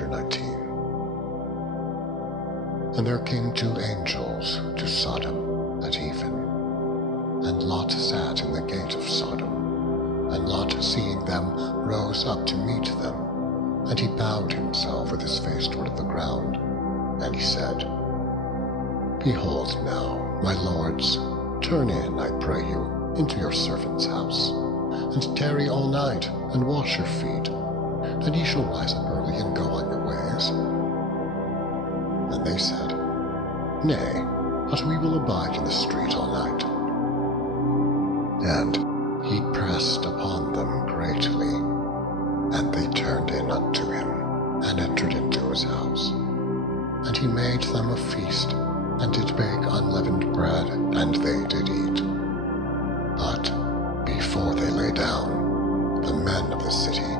Chapter 19. And there came 2 angels to Sodom at even. And Lot sat in the gate of Sodom. And Lot, seeing them, rose up to meet them. And he bowed himself with his face toward the ground. And he said, Behold now, my lords, turn in, I pray you, into your servant's house, and tarry all night, and wash your feet, and ye shall rise up early and go on your ways. And they said, Nay, but we will abide in the street all night. And he pressed upon them greatly, and they turned in unto him, and entered into his house. And he made them a feast, and did bake unleavened bread, and they did eat. But before they lay down, the men of the city,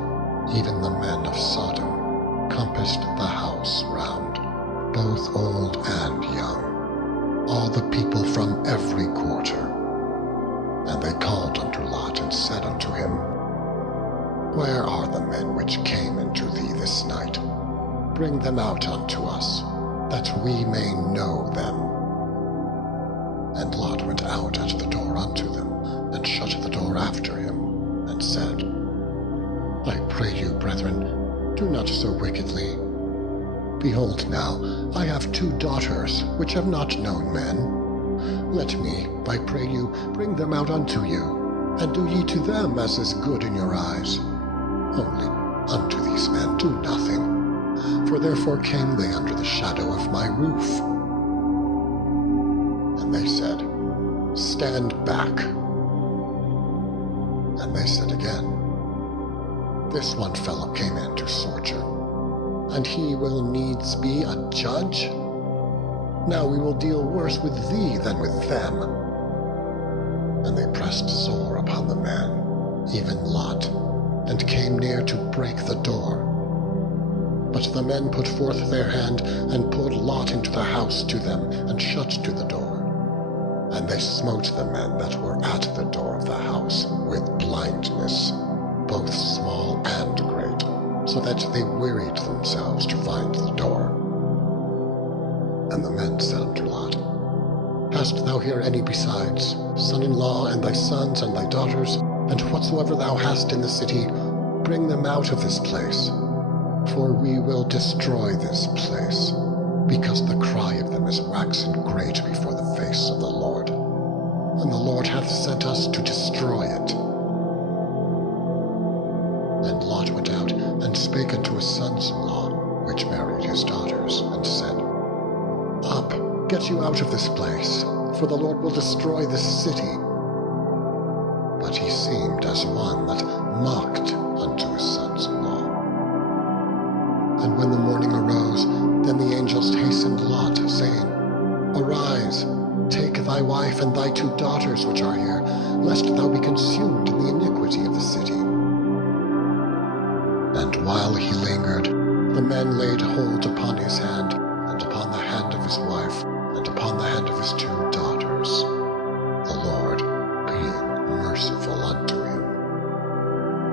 even the men of Sodom, compassed the house round, both old and young, all the people from every quarter. And they called unto Lot, and said unto him, Where are the men which came into thee this night? Bring them out unto us, that we may know them. And Lot went out at the door unto them, and shut the door after him, and said, I pray you, brethren, do not so wickedly. Behold now, I have 2 daughters, which have not known men. Let me, I pray you, bring them out unto you, and do ye to them as is good in your eyes. Only unto these men do nothing, for therefore came they under the shadow of my roof. And they said, Stand back. And they said again, This one fellow came in to sojourn, and he will needs be a judge? Now we will deal worse with thee than with them. And they pressed sore upon the man, even Lot, and came near to break the door. But the men put forth their hand, and pulled Lot into the house to them, and shut to the door. And they smote the men that were at the door of the house with blindness, both small and great, so that they wearied themselves to find the door. And the men said unto Lot, Hast thou here any besides, son-in-law, and thy sons, and thy daughters, and whatsoever thou hast in the city, bring them out of this place, for we will destroy this place, because the cry of them is waxen great before the face of the Lord, and the Lord hath sent us to destroy it. And Lot went out, and spake unto his sons-in-law, which married his daughters, and said, Up, get you out of this place, for the Lord will destroy this city. But he seemed as one that mocked unto his sons-in-law. And when the morning arose, then the angels hastened Lot, saying, Arise, take thy wife and thy 2 daughters which are here, lest thou be consumed in the iniquity of the city. And while he lingered, the men laid hold upon his hand, and upon the hand of his wife, and upon the hand of his 2 daughters, the Lord being merciful unto him.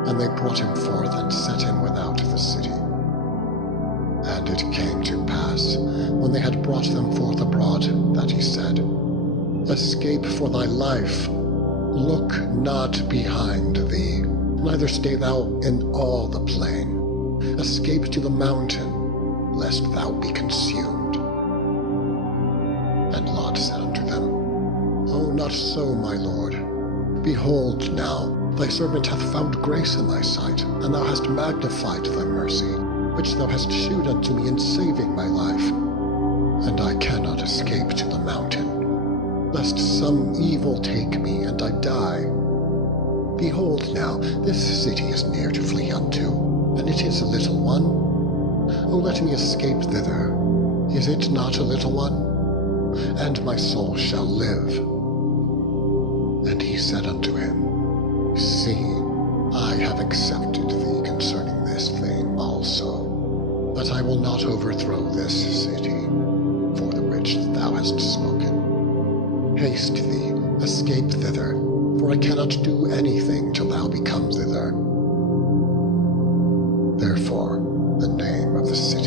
And they brought him forth, and set him without the city. And it came to pass, when they had brought them forth abroad, that he said, Escape for thy life, look not behind thee, neither stay thou in all the plain. Escape to the mountain, lest thou be consumed. And Lot said unto them, O not so, my lord. Behold now, thy servant hath found grace in thy sight, and thou hast magnified thy mercy, which thou hast shewed unto me in saving my life. And I cannot escape to the mountain, lest some evil take me, and I die. Behold now, this city is near to flee unto, and it is a little one. O let me escape thither. Is it not a little one? And my soul shall live. And he said unto him, See, I have accepted thee concerning this thing also, but I will not overthrow this city, for the which thou hast spoken. Haste thee, escape thither, for I cannot do anything till thou be come thither. Therefore the name of the city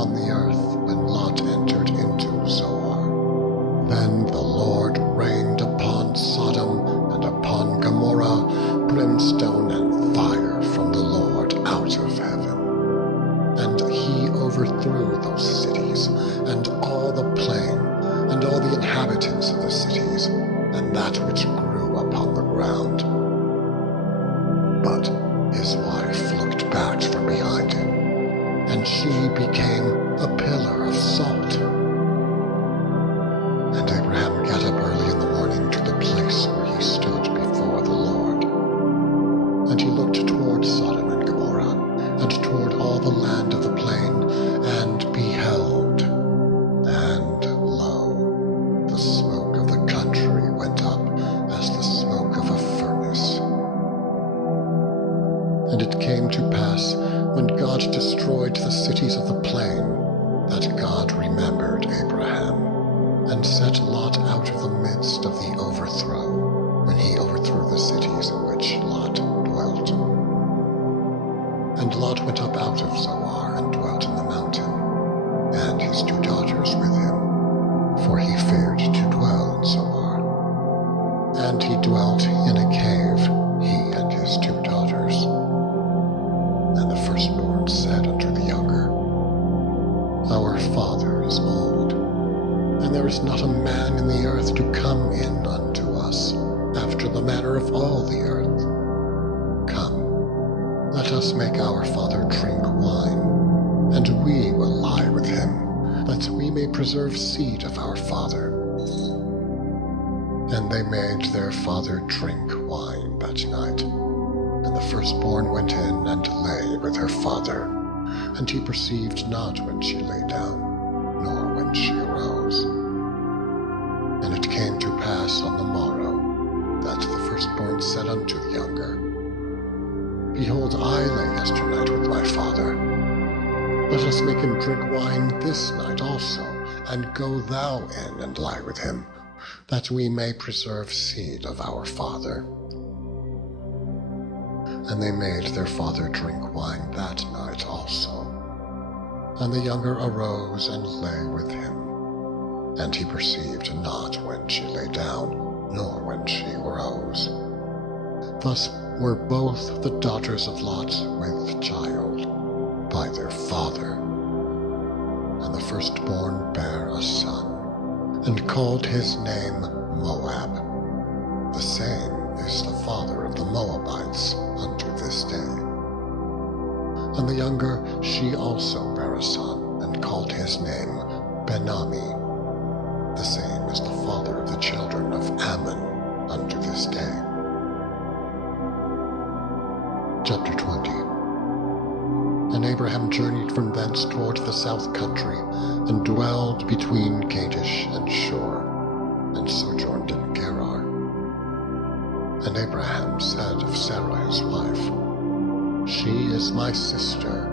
upon the earth when Lot entered into Zoar. Then the Lord rained upon Sodom and upon Gomorrah brimstone and fire from the Lord out of heaven. And he overthrew those cities, and all the plain, and all the inhabitants of the cities, and that which grew upon the ground. But his wife looked back from behind him, and she became a pillar of salt. And Abraham got up early in the morning to the place where he stood before the Lord. And he looked toward Sodom and Gomorrah, and toward all the land of the plain, and beheld, and lo, the smoke of the country went up as the smoke of a furnace. And it came to pass, when God destroyed the cities of the plain, that God remembered Abraham, and set Lot out of the midst of the overthrow, when he overthrew the cities in which Lot dwelt. And Lot went up out of Zoar and dwelt in the mountain, and his 2 daughters with him, for he feared to dwell in Zoar. And he dwelt in a cave, he and his 2 daughters. And the firstborn said unto the younger, Our father is old, and there is not a man in the earth to come in unto us, after the manner of all the earth. Come, let us make our father drink wine, and we will lie with him, that we may preserve seed of our father. And they made their father drink wine that night. And the firstborn went in and lay with her father, and he perceived not when she lay down, nor when she arose. And it came to pass on the morrow, that the firstborn said unto the younger, Behold, I lay yesternight with my father. Let us make him drink wine this night also, and go thou in and lie with him, that we may preserve seed of our father. And they made their father drink wine that night also. And the younger arose and lay with him. And he perceived not when she lay down, nor when she arose. Thus were both the daughters of Lot with child by their father. And the firstborn bare a son, and called his name Moab. The same is the father of the Moabites unto this day. And the younger, she also bare a son, and called his name Ben-Ammi. The same is the father of the children of Ammon unto this day. Chapter 20. And Abraham journeyed from thence toward the south country, and dwelled between Kadesh and Shur, and sojourned in Gerar. And Abraham said of Sarah his wife, She is my sister.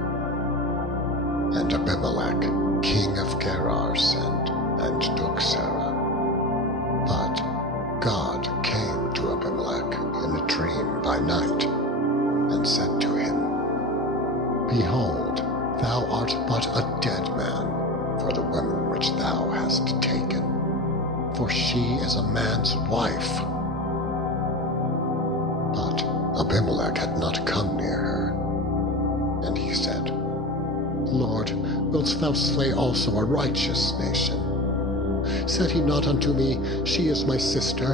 And Abimelech, king of Gerar, sent and took Sarah. But God came to Abimelech in a dream by night, and said to him, Behold, thou art but a dead man for the woman which thou hast taken, for she is a man's wife. But Abimelech had not come near her. And he said, Lord, wilt thou slay also a righteous nation? Said he not unto me, She is my sister?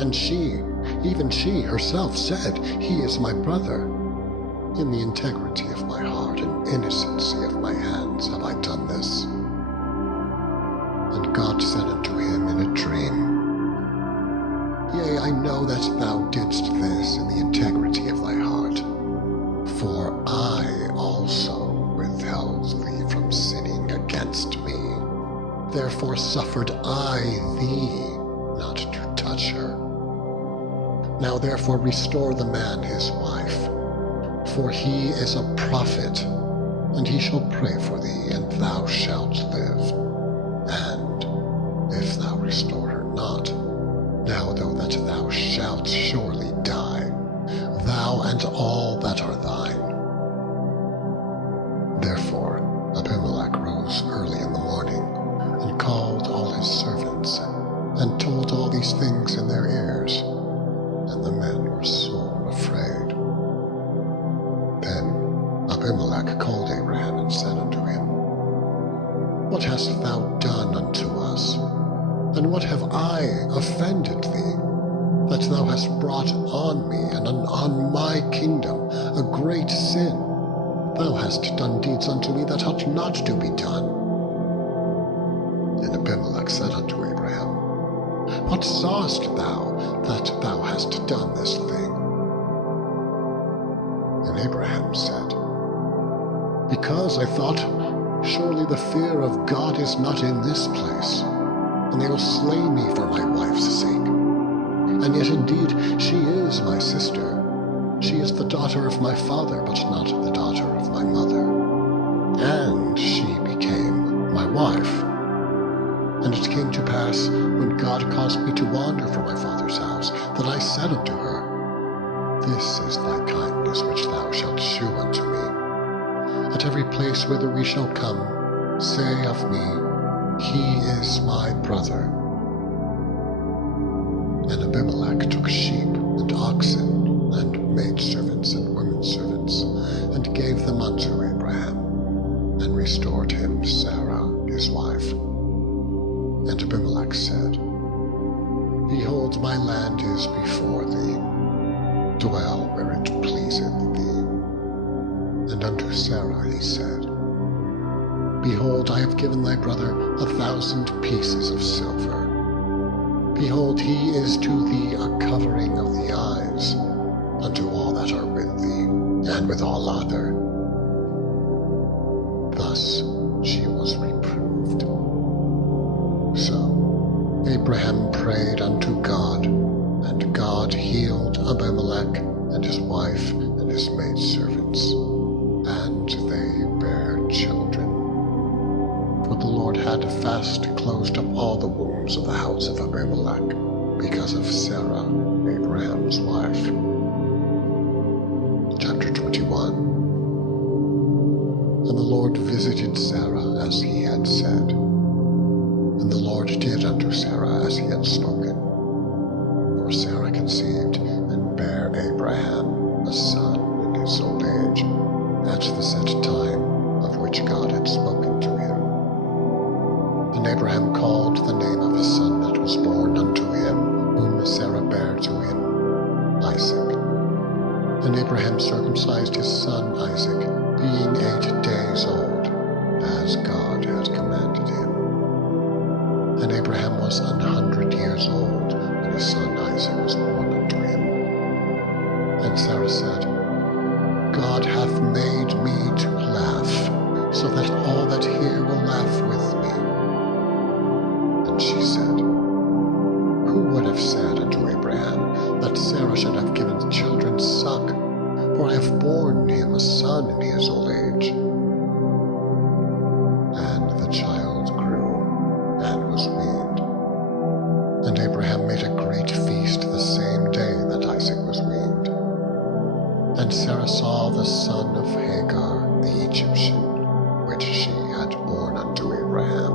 And she, even she herself, said, He is my brother. In the integrity of my heart and innocency of my hands have I done this. And God said unto him in a dream, Yea, I know that thou didst this in the integrity of thy heart, for I also withheld thee from sinning against me. Therefore suffered I thee not to touch her. Now therefore restore the man his wife, for he is a prophet, and he shall pray for thee, and thou shalt live. And if thou restore her not, now know that thou shalt surely die, thou and all that are thine. Therefore Abimelech Abimelech called Abraham and said unto him, What hast thou done unto us? And what have I offended thee, that thou hast brought on me and on my kingdom a great sin? Thou hast done deeds unto me that ought not to be done. And Abimelech said unto Abraham, What sawest thou that thou hast done this thing? And Abraham said, Because I thought, Surely the fear of God is not in this place, and they will slay me for my wife's sake. And yet indeed she is my sister. She is the daughter of my father, but not the daughter of my mother. And she became my wife. And it came to pass, when God caused me to wander from my father's house, that I said unto her, This is thy kindness which thou shalt shew unto me. At every place whither we shall come, say of me, He is my brother. And Abimelech took sheep and oxen, and maidservants and womenservants, and gave them unto Abraham, and restored him Sarah his wife. And Abimelech said, Behold, my land is before thee. Dwell where it pleaseth thee. And unto Sarah he said, Behold, I have given thy brother 1,000 pieces of silver. Behold, he is to thee a covering of the eyes, unto all that are with thee, and with all other. Thus she was reproved. So Abraham prayed unto God, and God healed Abimelech and his wife and his maidservants, and they bare children. For the Lord had fast closed up all the wombs of the house of Abimelech, because of Sarah, Abraham's wife. Chapter 21. And the Lord visited Sarah as he had said, and the Lord did unto Sarah as he had spoken. For Sarah conceived and bare Abraham a son in his old age, at the set time of which God had spoken to him. And Abraham called the name of his son that was born unto him, whom Sarah bare to him, Isaac. And Abraham circumcised his son Isaac, being 8 days old, as God had commanded him. And Abraham was 100 years old when his son Isaac was born unto him. And Sarah said, God hath made me to laugh, so that all that hear will laugh with me. And she said, Who would have said unto Abraham that Sarah should have given children suck? For I have borne him a son in his old age. And the child grew, and was weaned. And Abraham made a great feast the same day that Isaac was weaned. And Sarah saw the son of Hagar the Egyptian, which she had borne unto Abraham,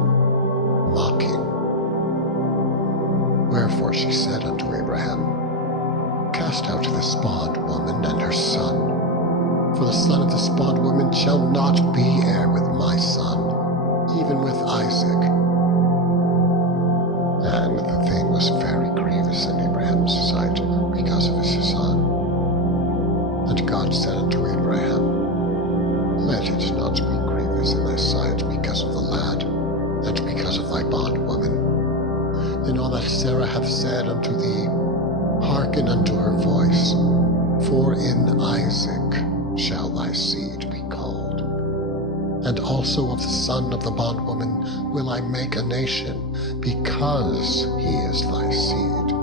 mocking. Wherefore she said unto Abraham, Cast out this bondwoman and her son, for the son of this bondwoman shall not be heir with my son, even with Isaac. And the thing was very grievous in Abraham's sight because of his son. And God said unto Abraham, Let it not be grievous in thy sight because of the lad, and because of thy bondwoman. In all that Sarah hath said unto thee, hearken unto her voice, for in Isaac shall thy seed be called. And also of the son of the bondwoman will I make a nation, because he is thy seed.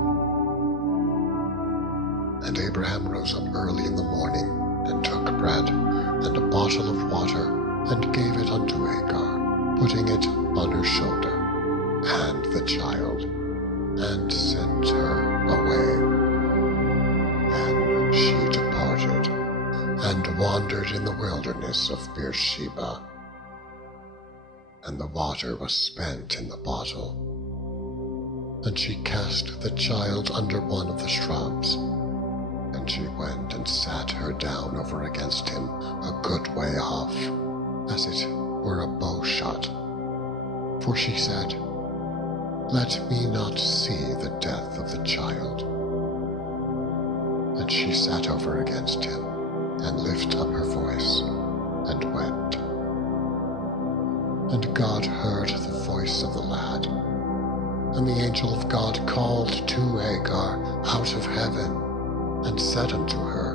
And Abraham rose up early in the morning, and took bread, and a bottle of water, and gave it unto Hagar, putting it on her shoulder, and the child, and sent her away. And she departed, and wandered in the wilderness of Beersheba. And the water was spent in the bottle. And she cast the child under one of the shrubs, and And she went and sat her down over against him a good way off, as it were a bow shot. For she said, Let me not see the death of the child. And she sat over against him, and lifted up her voice, and wept. And God heard the voice of the lad, and the angel of God called to Hagar out of heaven, and said unto her,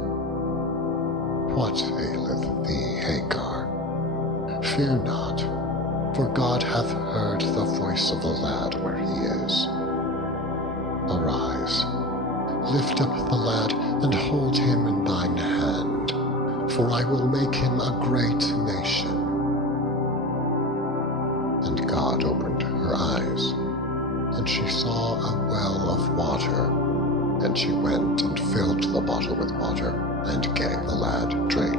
What aileth thee, Hagar? Fear not, for God hath heard the voice of the lad where he is. Arise, lift up the lad, and hold him in thine hand, for I will make him a great nation. And God opened her eyes, and she saw a well of water, and she went and filled the bottle with water, and gave the lad drink.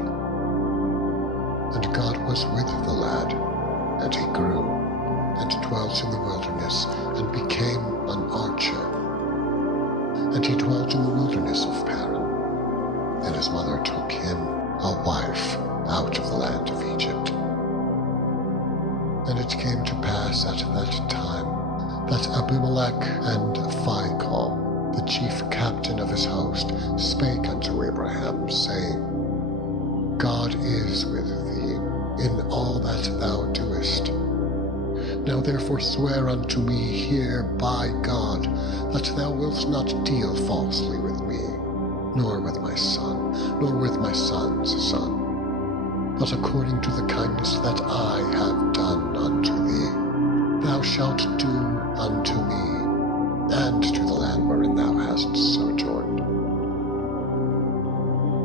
And God was with the lad, and he grew, and dwelt in the wilderness, and became an archer. And he dwelt in the wilderness of Paran. And his mother took him a wife out of the land of Egypt. And it came to pass at that time that Abimelech and Phicol, the chief captain of his host, spake unto Abraham, saying, God is with thee in all that thou doest. Now therefore swear unto me here by God, that thou wilt not deal falsely with me, nor with my son, nor with my son's son, but according to the kindness that I have done unto thee, thou shalt do unto me, and to the land wherein thou hast sojourned.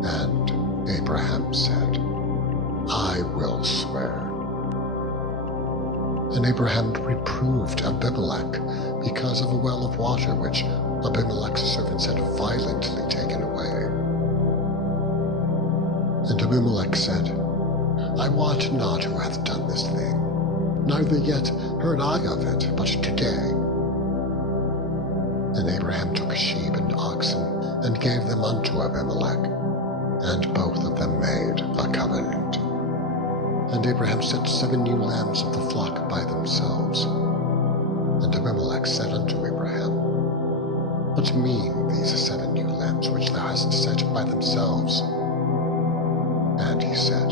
And Abraham said, I will swear. And Abraham reproved Abimelech because of a well of water which Abimelech's servants had violently taken away. And Abimelech said, I wot not who hath done this thing, neither yet heard I of it but today. And Abraham took sheep and oxen, and gave them unto Abimelech, and both of them made a covenant. And Abraham set 7 ewe lambs of the flock by themselves. And Abimelech said unto Abraham, What mean these 7 ewe lambs which thou hast set by themselves? And he said,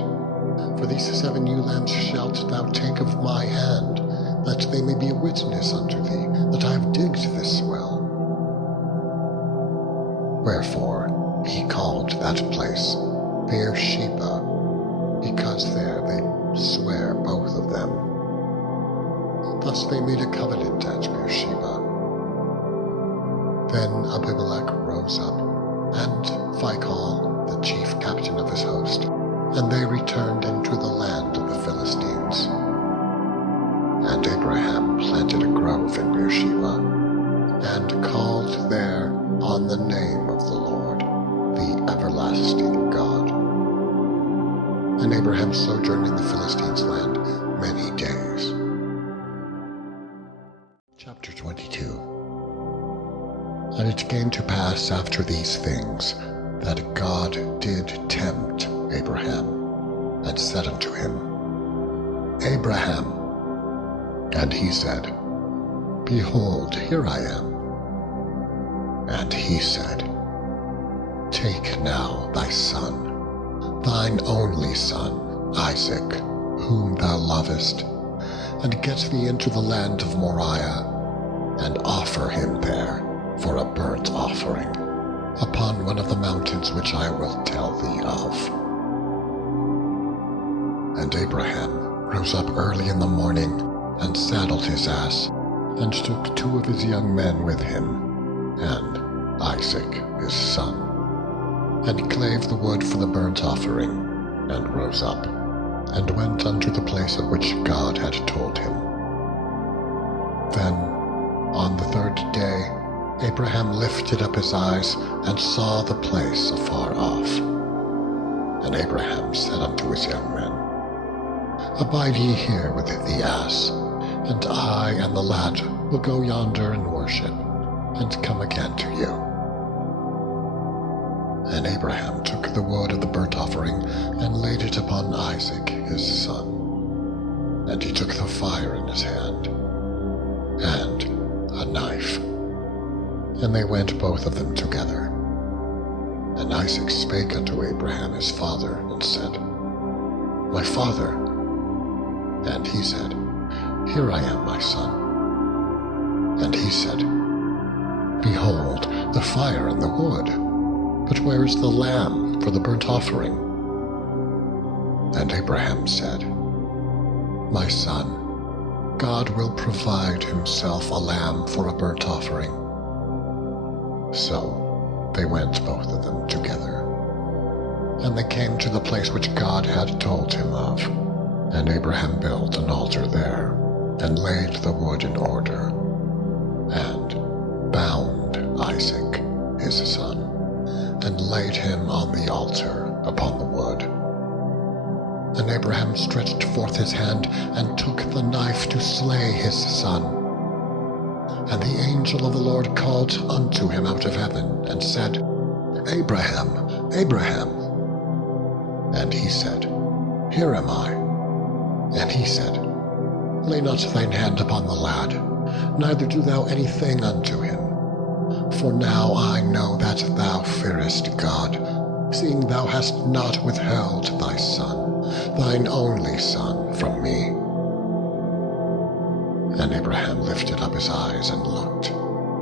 For these 7 ewe lambs shalt thou take of my hand, that they may be a witness unto thee that I have digged this well. Wherefore he called that place Beersheba, because there they swear both of them. Thus they made a covenant at Beersheba. Then Abimelech rose up, and Phicol, the chief captain of his host, and they returned into the land of the Philistines. And Abraham planted a grove in Beersheba, and called there on the name of the Lord, the everlasting God. And Abraham sojourned in the Philistines' land many days. Chapter 22. And it came to pass after these things, that God did tempt Abraham, and said unto him, Abraham. And he said, Behold, here I am. And he said, Take now thy son, thine only son, Isaac, whom thou lovest, and get thee into the land of Moriah, and offer him there for a burnt offering, upon one of the mountains which I will tell thee of. And Abraham rose up early in the morning, and saddled his ass, and took 2 of his young men with him, and Isaac his son, and clave the wood for the burnt offering, and rose up, and went unto the place of which God had told him. Then, on the 3rd day, Abraham lifted up his eyes, and saw the place afar off. And Abraham said unto his young men, Abide ye here with the ass, and I and the lad will go yonder and worship, and come again to you. And Abraham took the wood of the burnt offering and laid it upon Isaac his son. And he took the fire in his hand, and a knife. And they went both of them together. And Isaac spake unto Abraham his father, and said, My father. And he said, Here I am, my son. And he said, Behold, the fire and the wood, but where is the lamb for the burnt offering? And Abraham said, My son, God will provide himself a lamb for a burnt offering. So they went both of them together. And they came to the place which God had told him of. And Abraham built an altar there, and laid the wood in order, and bound Isaac his son, and laid him on the altar upon the wood. And Abraham stretched forth his hand, and took the knife to slay his son. And the angel of the Lord called unto him out of heaven, and said, Abraham, Abraham. And he said, Here am I. And he said, Lay not thine hand upon the lad, neither do thou anything unto him. For now I know that thou fearest God, seeing thou hast not withheld thy son, thine only son, from me. And Abraham lifted up his eyes and looked,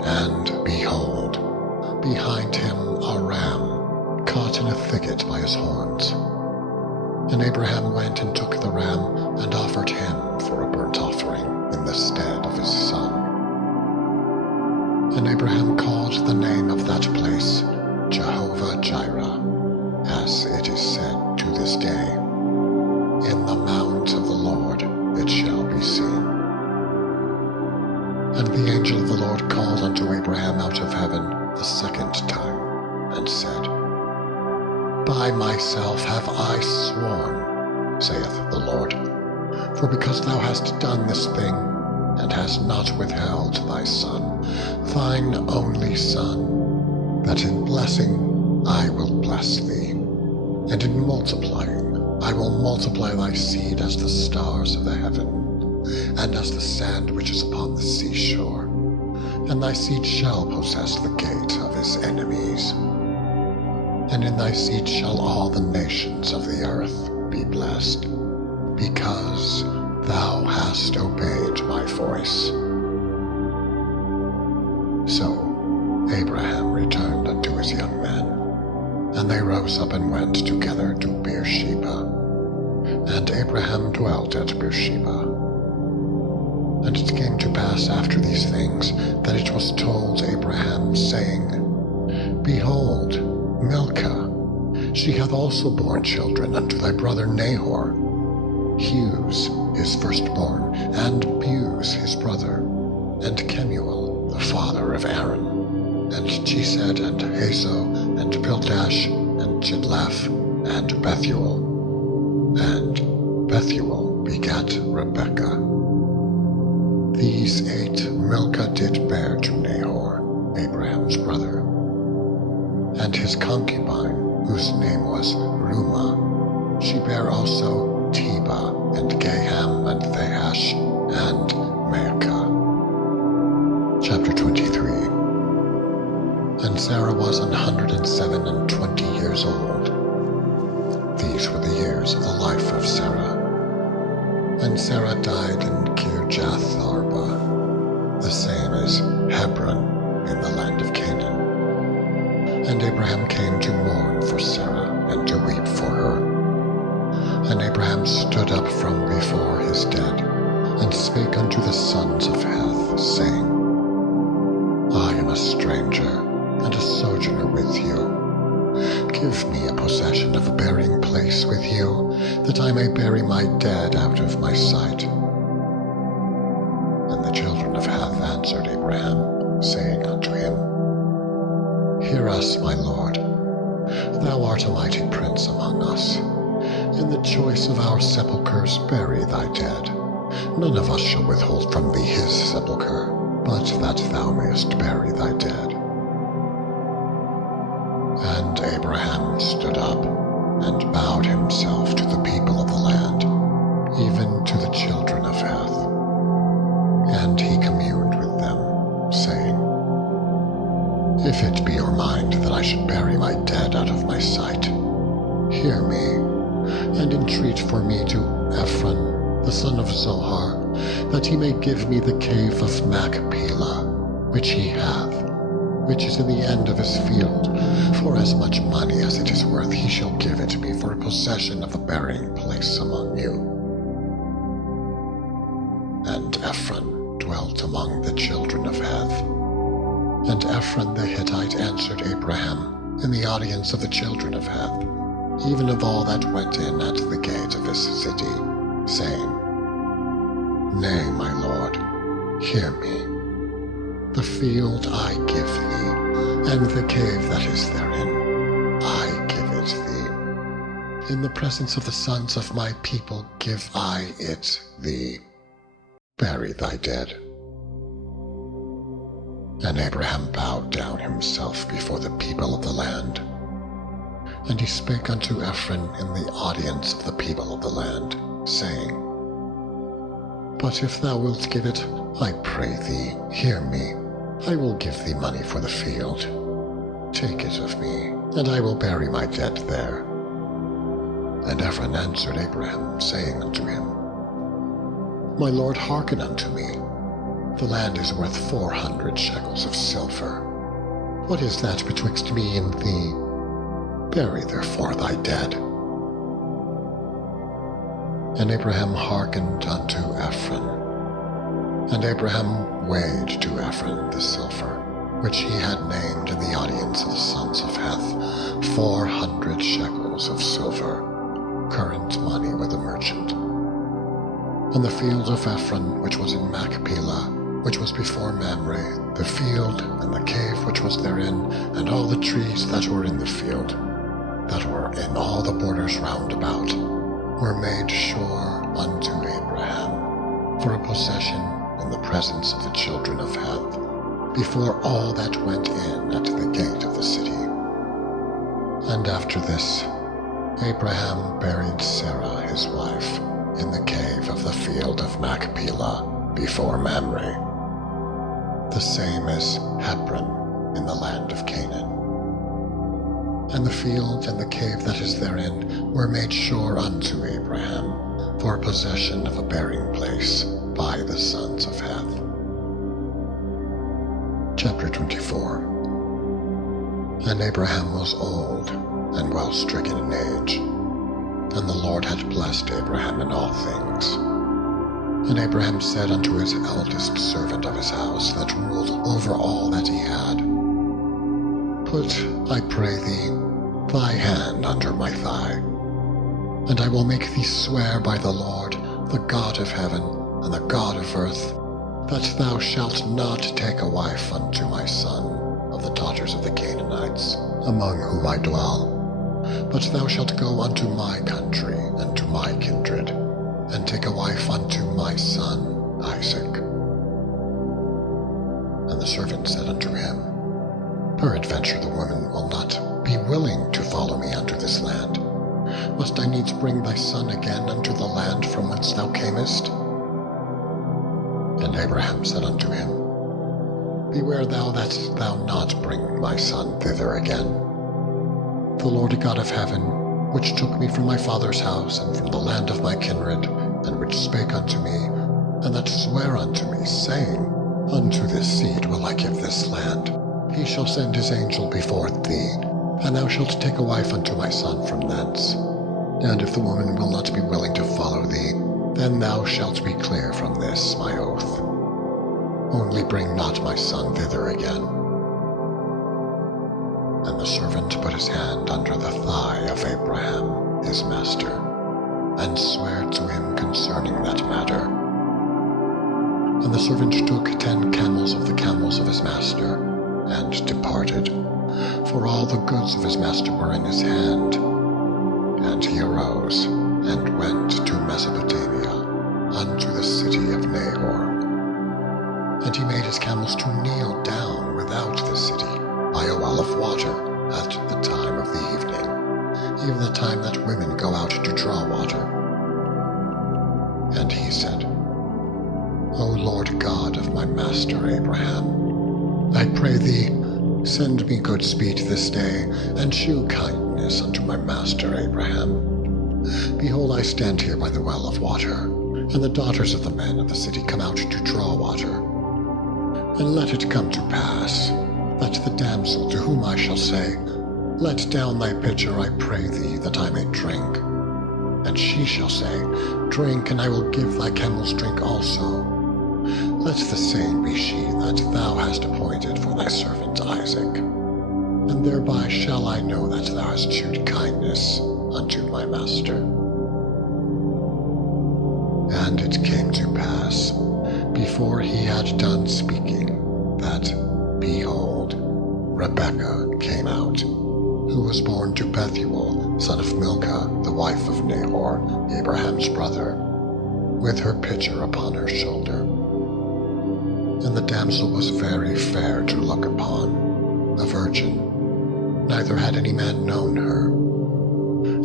and behold, behind him a ram, caught in a thicket by his horns. And Abraham went and took the ram, and offered him for a burnt offering in the stead of his son. And Abraham called the name of that place Jehovah-Jireh, as it is said to this day, In the mount of the Lord it shall be seen. And the angel of the Lord called unto Abraham out of heaven the second time, and said, By myself have I sworn, saith the Lord, for because thou hast done this thing, and hast not withheld thy son, thine only son, that in blessing I will bless thee, and in multiplying I will multiply thy seed as the stars of the heaven, and as the sand which is upon the seashore, and thy seed shall possess the gate of his enemies. And in thy seed shall all the nations of the earth be blessed, because thou hast obeyed my voice. So Abraham returned unto his young men, and they rose up and went together to Beersheba. And Abraham dwelt at Beersheba. And it came to pass after these things, that it was told Abraham, saying, Behold, Milcah, she hath also borne children unto thy brother Nahor, Huz his firstborn, and Buz his brother, and Kemuel the father of Aaron, and Chesed, and Hazo, and Pildash, and Chidlaph, and Bethuel. And Bethuel begat Rebekah. These 8 Milcah did bear to Nahor, Abraham's brother. And his concubine, whose name was Reumah, she bare also Tebah, and Gaham, and Thahash, and Maacah. Chapter 23. And Sarah was 127 years old. These were the years of the life of Sarah. And Sarah died in Kirjath Arba, the same as Hebron in the land of Canaan. And Abraham came to mourn for Sarah, and to weep for her. And Abraham stood up from before his dead, and spake unto the sons of Heth, saying, I am a stranger, and a sojourner with you. Give me a possession of a burying place with you, that I may bury my dead out of my sight. And the children of Heth answered Abraham, saying unto him, Hear us, my lord. Thou art a mighty prince among us. In the choice of our sepulchres bury thy dead. None of us shall withhold from thee his sepulchre, but that thou mayest bury thy dead. And And Abraham stood up and bowed himself to the people of the land, even to the children of Heth. And he communed with them, saying, If it be your mind that I should bury my dead out of my sight, hear me, and entreat for me to Ephron, the son of Zohar, that he may give me the cave of Machpelah, which he hath, which is in the end of his field. For as much money as it is worth, he shall give it me for a possession of a burying place among you. And Ephron dwelt among the children of Heth. And Ephron the Hittite answered Abraham in the audience of the children of Heth, even of all that went in at the gate of his city, saying, Nay, my lord, hear me. The field I give thee, and the cave that is therein, I give it thee. In the presence of the sons of my people give I it thee. Bury thy dead. And Abraham bowed down himself before the people of the land. And he spake unto Ephron in the audience of the people of the land, saying, But if thou wilt give it, I pray thee, hear me. I will give thee money for the field. Take it of me, and I will bury my dead there. And Ephron answered Abraham, saying unto him, My lord, hearken unto me. The land is worth 400 shekels of silver. What is that betwixt me and thee? Bury therefore thy dead. And Abraham hearkened unto Ephron. And Abraham weighed to Ephron the silver, which he had named in the audience of the sons of Heth, 400 shekels of silver, current money with a merchant. And the field of Ephron, which was in Machpelah, which was before Mamre, the field, and the cave which was therein, and all the trees that were in the field, that were in all the borders round about, were made sure unto Abraham, for a possession in the presence of the children of Heth, before all that went in at the gate of the city. And after this, Abraham buried Sarah his wife in the cave of the field of Machpelah before Mamre. The same is Hebron in the land of Canaan. And the field and the cave that is therein were made sure unto Abraham for possession of a burying place by the sons of Heth. Chapter 24. And Abraham was old and well stricken in age, and the Lord had blessed Abraham in all things. And Abraham said unto his eldest servant of his house that ruled over all that he had, Put, I pray thee, thy hand under my thigh, and I will make thee swear by the Lord, the God of heaven and the God of earth, that thou shalt not take a wife unto my son of the daughters of the Canaanites, among whom I dwell, but thou shalt go unto my country and to my kindred, and take a wife unto my son Isaac. And the servant said unto him, Peradventure the woman will not be willing to follow me unto this land. Must I needs bring thy son again unto the land from whence thou camest? And Abraham said unto him, Beware thou that thou not bring my son thither again. The Lord God of heaven, which took me from my father's house and from the land of my kindred, and which spake unto me, and that sware unto me, saying, Unto this seed will I give this land. He shall send his angel before thee, and thou shalt take a wife unto my son from thence. And if the woman will not be willing to follow thee, then thou shalt be clear from this my oath. Only bring not my son thither again. And the servant put his hand under the thigh of Abraham, his master, and sware to him concerning that matter. And the servant took 10 camels of the camels of his master, and departed, for all the goods of his master were in his hand. And he arose, and went to Mesopotamia, unto the city of Nahor. And he made his camels to kneel down without the city, by a well of water, at the time of the women go out to draw water. And he said, O Lord God of my master Abraham, I pray thee, send me good speed this day, and shew kindness unto my master Abraham. Behold, I stand here by the well of water, and the daughters of the men of the city come out to draw water. And let it come to pass, that the damsel to whom I shall say, Let down thy pitcher, I pray thee, that I may drink. And she shall say, Drink, and I will give thy camels drink also. Let the same be she that thou hast appointed for thy servant Isaac. And thereby shall I know that thou hast shewed kindness unto my master. And it came to pass, before he had done speaking, that, behold, Rebekah came out, who was born to Bethuel, son of Milcah, the wife of Nahor, Abraham's brother, with her pitcher upon her shoulder. And the damsel was very fair to look upon, a virgin, neither had any man known her.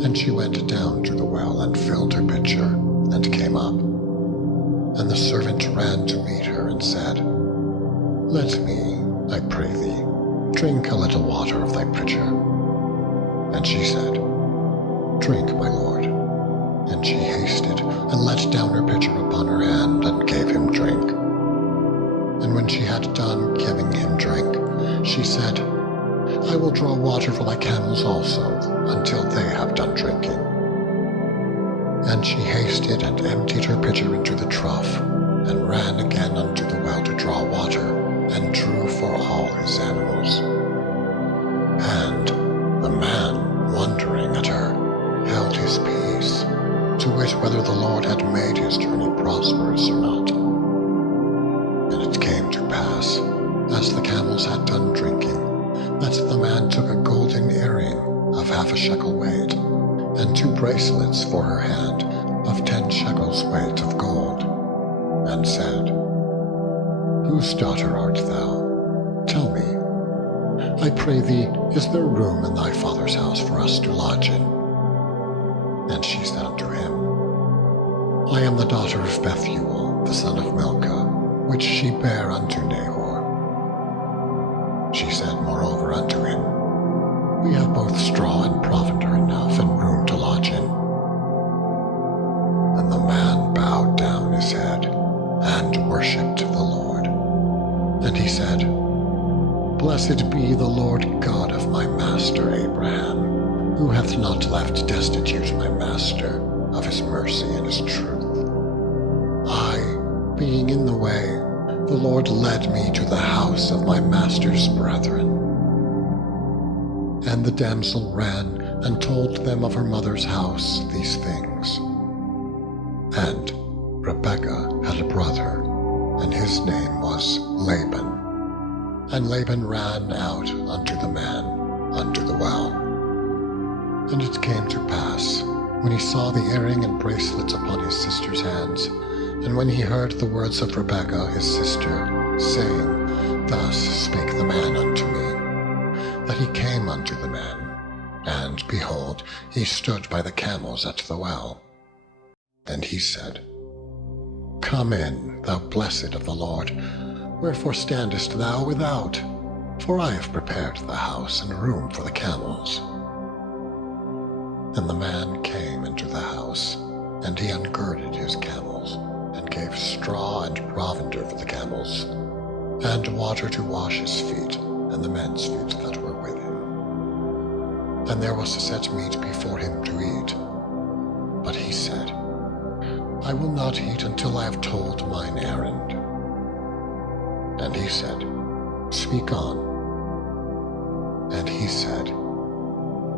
And she went down to the well and filled her pitcher, and came up. And the servant ran to meet her and said, Let me, I pray thee, drink a little water of thy pitcher. And she said, Drink, my lord. And she hasted, and let down her pitcher upon her hand, and gave him drink. And when she had done giving him drink, she said, I will draw water for thy camels also, until they have done drinking. And she hasted and emptied her pitcher into the trough, and ran again unto the well to draw water, and drew for all his animals. And the man, wondering at her, held his peace, to wit whether the Lord had made his journey prosperous or not. And it came to pass, as the camels had done drinking, that the man took a golden earring of 1/2 shekel weight, and 2 bracelets for her hand of 10 shekels weight of gold, and said, Whose daughter art thou? Tell me, I pray thee, is there room in thy father's house for us to lodge in? And she said unto him, I am the daughter of Bethuel, the son of Milcah, which she bare unto Nahor. She said moreover unto him, We have both straw and provender enough, and room to lodge in. And the man bowed down his head, and worshipped the Lord. And he said, Blessed be the Lord God of my master Abraham, who hath not left destitute my master of his mercy and his truth. I, being in the way, the Lord led me to the house of my master's brethren. And the damsel ran and told them of her mother's house these things. And Rebekah had a brother, and his name was Laban. And Laban ran out unto the man, unto the well. And it came to pass, when he saw the earring and bracelets upon his sister's hands, and when he heard the words of Rebekah his sister, saying, Thus spake the man unto me, that he came unto the man, and, behold, he stood by the camels at the well. And he said, Come in, thou blessed of the Lord, wherefore standest thou without? For I have prepared the house and room for the camels. And the man came into the house, and he ungirded his camels, and gave straw and provender for the camels, and water to wash his feet, and the men's feet that were with him. And there was set meat before him to eat. But he said, I will not eat until I have told mine errand. And he said, Speak on. And he said,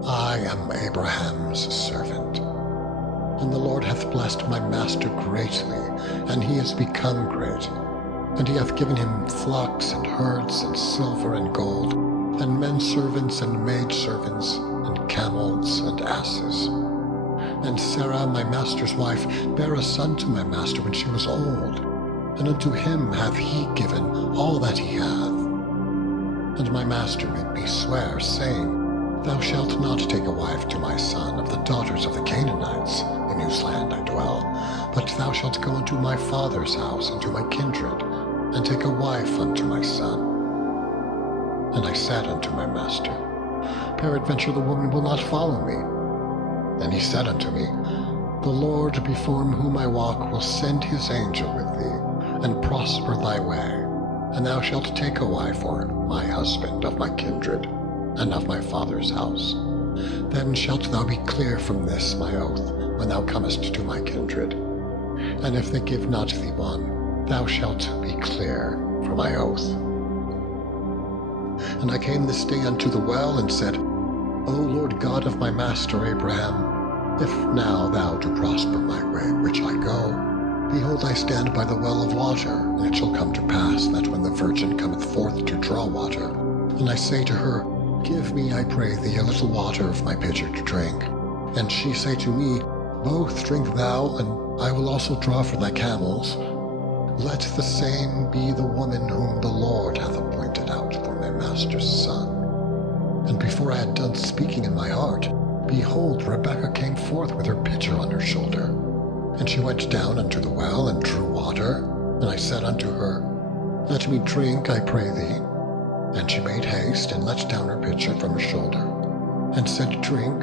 I am Abraham's servant, and the Lord hath blessed my master greatly, and he is become great. And he hath given him flocks and herds and silver and gold, and men servants and maid servants, and camels and asses. And Sarah my master's wife bare a son to my master when she was old, and unto him hath he given all that he hath. And my master made me swear, saying, Thou shalt not take a wife to my son of the daughters of the Canaanites, in whose land I dwell, but thou shalt go unto my father's house, and to my kindred, and take a wife unto my son. And I said unto my master, Peradventure the woman will not follow me. And he said unto me, The Lord before whom I walk will send his angel with thee, and prosper thy way, and thou shalt take a wife for my husband of my kindred, and of my father's house. Then shalt thou be clear from this my oath, when thou comest to my kindred. And if they give not thee one, thou shalt be clear from my oath. And I came this day unto the well, and said, O Lord God of my master Abraham, if now thou do prosper my way which I go, behold, I stand by the well of water, and it shall come to pass that when the virgin cometh forth to draw water, and I say to her, Give me, I pray thee, a little water of my pitcher to drink. And she say to me, Both drink thou, and I will also draw for thy camels. Let the same be the woman whom the Lord hath appointed out for my master's son. And before I had done speaking in my heart, behold, Rebekah came forth with her pitcher on her shoulder. And she went down unto the well, and drew water. And I said unto her, Let me drink, I pray thee. And she made haste, and let down her pitcher from her shoulder, and said, Drink,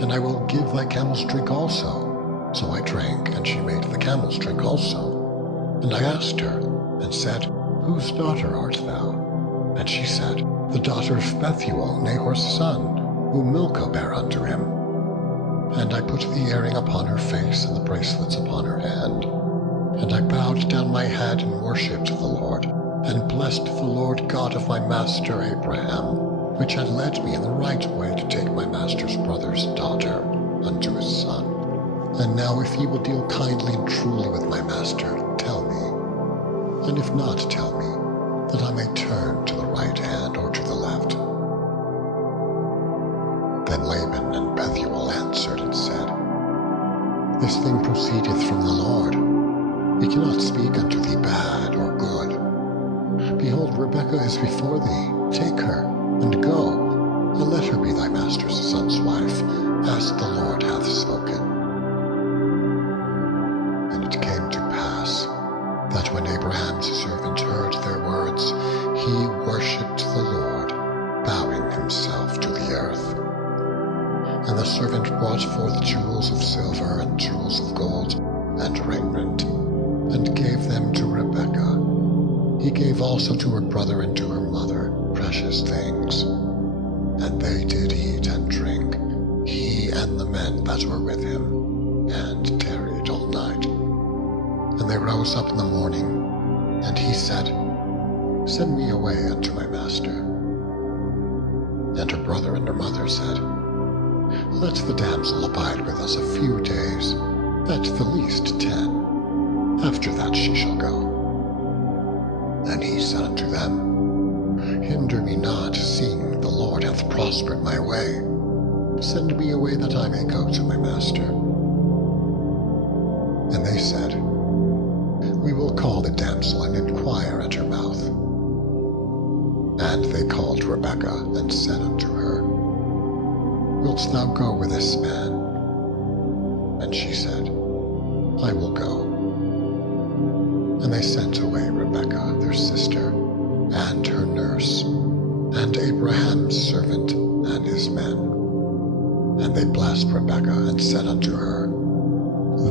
and I will give thy camels drink also. So I drank, and she made the camels drink also. And I asked her, and said, Whose daughter art thou? And she said, The daughter of Bethuel, Nahor's son, whom Milcah bare unto him. And I put the earring upon her face, and the bracelets upon her hand. And I bowed down my head, and worshipped the Lord, and blessed the Lord God of my master Abraham, which had led me in the right way to take my master's brother's daughter unto his son. And now if ye will deal kindly and truly with my master, tell me, and if not, tell me, that I may turn to the right hand or to the left. Then Laban and Bethuel answered and said, This thing proceedeth from the Lord. We cannot speak unto thee bad or good. Behold, Rebekah is before thee. Take her, and go, and let her be thy master's son's wife, as the Lord hath spoken. And it came to pass, that when Abraham's servant heard their words, he worshipped the Lord, bowing himself to the earth. And the servant brought forth jewels of silver, and jewels of gold, and raiment, and gave them to Rebekah. He gave also to her brother and to her mother precious things. And they did eat and drink, he and the men that were with him, and tarried all night. And they rose up in the morning, and he said, Send me away unto my master. And her brother and her mother said, Let the damsel abide with us a few days, at the least 10. After that she shall go. And he said unto them, Hinder me not, seeing the Lord hath prospered my way. Send me away that I may go to my master. And they said, We will call the damsel and inquire at her mouth. And they called Rebekah and said unto her, Wilt thou go with this man? And she said, I will go. And they sent away Rebekah their sister, and her nurse, and Abraham's servant, and his men. And they blessed Rebekah, and said unto her,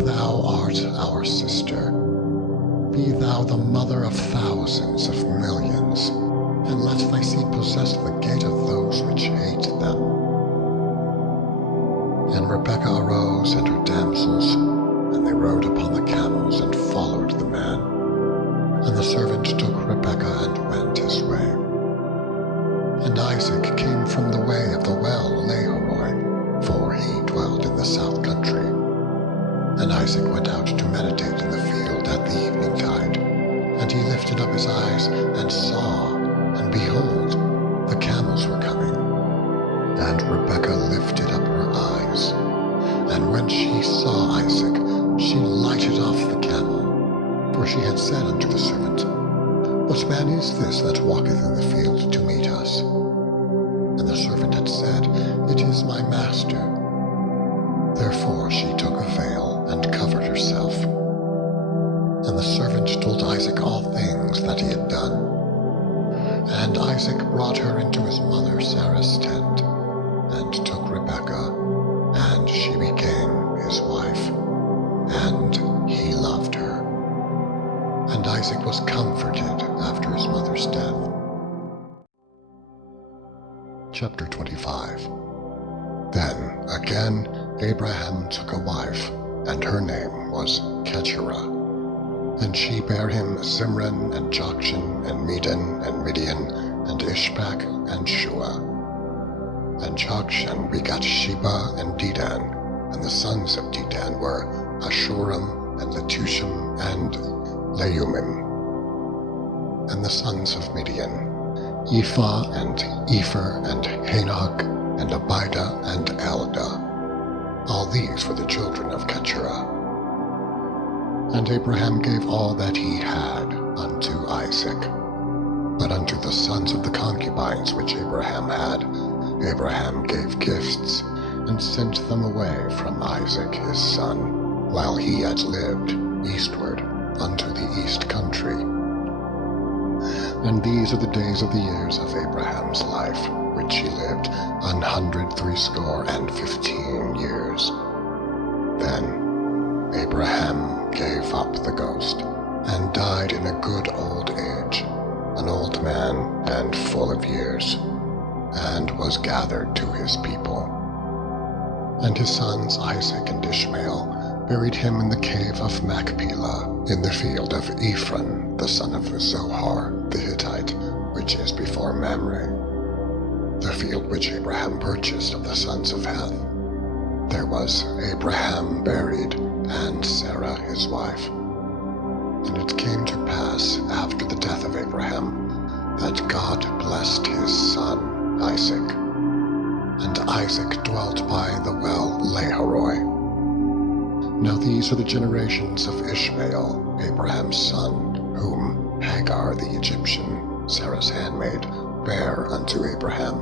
Thou art our sister. Be thou the mother of thousands of millions, and let thy seed possess the gate of those which hate them. And Rebekah arose, and her damsels, and they rode upon the camels, and followed the man. And the servant took Rebekah and went his way. And Isaac came from the way of the well Lahairoi, for he dwelled in the south country. And Isaac went out to meditate in the field at the evening tide. And he lifted up his eyes, and saw, and behold, the camels were coming. And Rebekah lifted up her eyes, and when she saw Isaac, she lighted off the camel. For she had said unto the servant, What man is this that walketh in the field to meet us? And the servant had said, "It is my master." Therefore she took a veil and covered herself. And the servant told Isaac all things that he had done. And Isaac brought her into his mother Sarah's tent, and took Rebekah, and she became his wife, and he loved her. And Isaac was comforted after his mother's death. Chapter 25. Then again Abraham took a wife, and her name was Keturah. And she bare him Zimran, and Jokshan, and Medan, and Midian, and Ishbak, and Shua. And Jokshan begat Sheba and Dedan, and the sons of Dedan were Ashurim, and Letushim, and Leumim. And the sons of Midian, Ephah, and Epher, and Hanok, and Abida, and Eldah. All these were the children of Keturah. And Abraham gave all that he had unto Isaac. But unto the sons of the concubines which Abraham had, Abraham gave gifts, and sent them away from Isaac his son, while he yet lived, eastward unto the east country. And these are the days of the years of Abraham's life, which he lived 160 years. Then Abraham gave up the ghost, and died in a good old age, an old man and full of years, and was gathered to his people. And his sons Isaac and Ishmael buried him in the cave of Machpelah, in the field of Ephron, the son of Zohar the Hittite, which is before Mamre, the field which Abraham purchased of the sons of Heth. There was Abraham buried, and Sarah his wife. And it came to pass after the death of Abraham, that God blessed his son Isaac. And Isaac dwelt by the well Lahairoi. Now these are the generations of Ishmael, Abraham's son, whom Hagar the Egyptian, Sarah's handmaid, bare unto Abraham.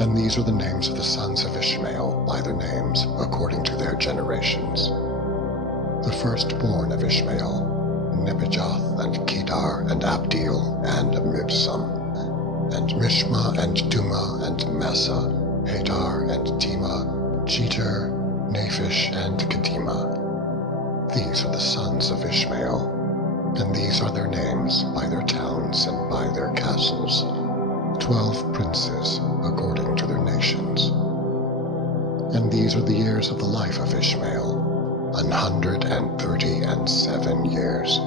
And these are the names of the sons of Ishmael by their names, according to their generations. The firstborn of Ishmael, Nebajoth, and Kedar, and Abdeel, and Mibsam, and Mishma, and Duma, and Massa, Hadar, and Tema, Jeter, Naphish, and Kedema. These are the sons of Ishmael, and these are their names by their towns and by their castles, 12 princes according to their nations. And these are the years of the life of Ishmael, 137 years.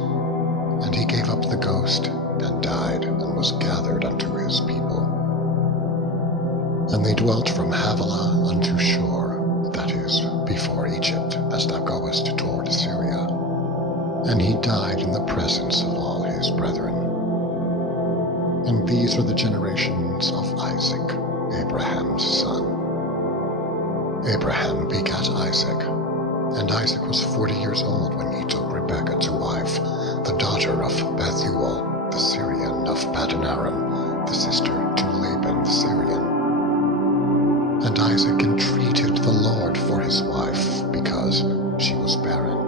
And he gave up the ghost, and died, and was gathered unto his people. And they dwelt from Havilah unto Shur, that is, before Egypt, as thou goest toward Assyria. And he died in the presence of all his brethren. And these are the generations of Isaac, Abraham's son. Abraham begat Isaac, and Isaac was 40 years old when he took Rebekah to wife, the daughter of Bethuel, the Syrian of Paddan Aram, the sister to Laban the Syrian. And Isaac entreated the Lord for his wife, because she was barren.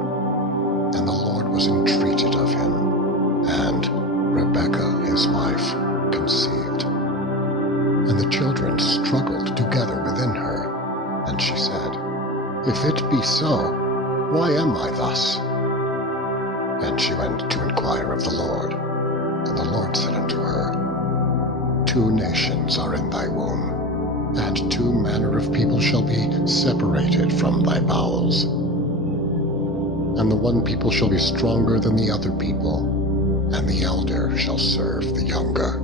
And the Lord was entreated of him, and Rebekah his wife conceived. And the children struggled together within her, and she said, If it be so, why am I thus? And she went to inquire of the Lord. And the Lord said unto her, 2 nations are in thy womb, and 2 manner of people shall be separated from thy bowels. And the one people shall be stronger than the other people, and the elder shall serve the younger.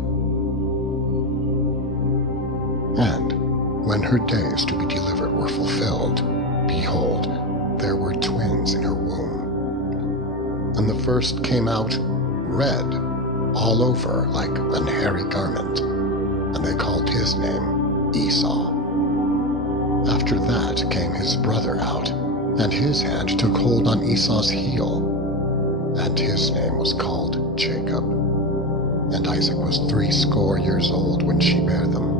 And when her days to be delivered were fulfilled, behold, there were twins in her womb. And the first came out red, all over like an hairy garment, and they called his name Esau. After that came his brother out, and his hand took hold on Esau's heel, and his name was called Jacob. And Isaac was 80 years old when she bare them.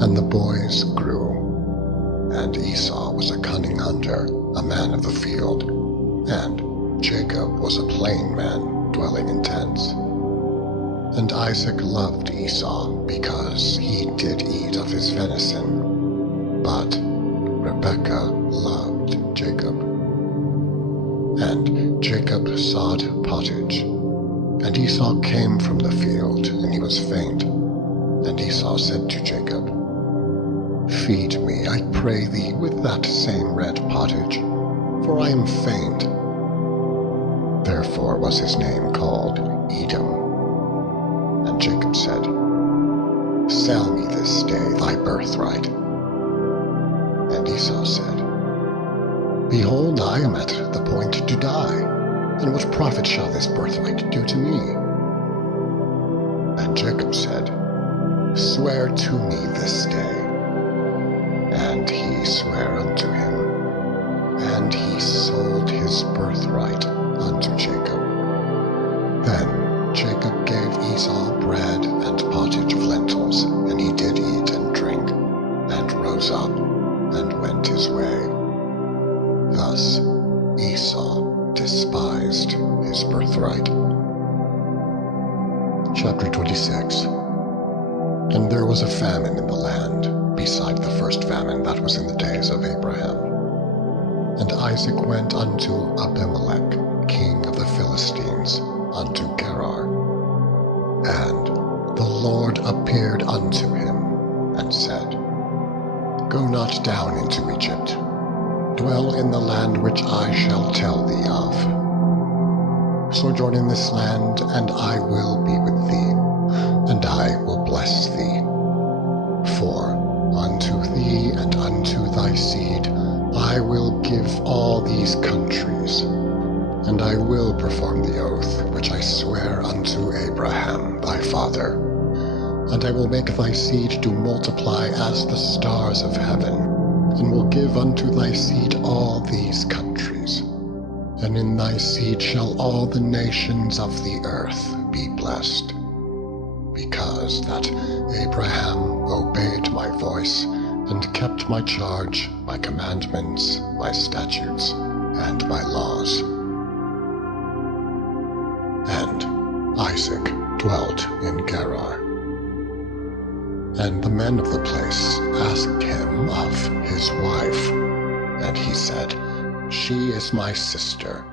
And the boys grew, and Esau was a cunning hunter, a man of the field, and Jacob was a plain man, dwelling in tents. And Isaac loved Esau because he did eat of his venison, but Rebekah loved Jacob. And Jacob sought pottage, and Esau came from the field, and he was faint. And Esau said to Jacob, "Feed me, I pray thee, with that same red pottage, for I am faint." Therefore was his name called Edom. And Jacob said, "Sell me this day thy birthright." And Esau said, "Behold, I am at the point to die, and what profit shall this birthright do to me?" And Jacob said, "Swear to me this day." And he sware unto him, and he sold his birthright unto Jacob. Then Jacob gave Esau bread and pottage of lentils, and he did eat and drink, and rose up, and went his way. Thus Esau despised his birthright. Chapter 26. And there was a famine in the land, beside the first famine that was in the days of Abraham. And Isaac went unto Abimelech, king of the Philistines, unto Gerar. And the Lord appeared unto him, and said, "Go not down into Egypt. Dwell in the land which I shall tell thee of. Sojourn in this land, and I will be with thee, and I will bless thee. For unto thee and unto thy seed I will give all these countries, and I will perform the oath which I swear unto Abraham thy father. And I will make thy seed to multiply as the stars of heaven, and will give unto thy seed all these countries. And in thy seed shall all the nations of the earth be blessed. Because that Abraham obeyed my voice, and kept my charge, my commandments, my statutes, and my laws." And Isaac dwelt in Gerar. And the men of the place asked him of his wife, and he said, "She is my sister."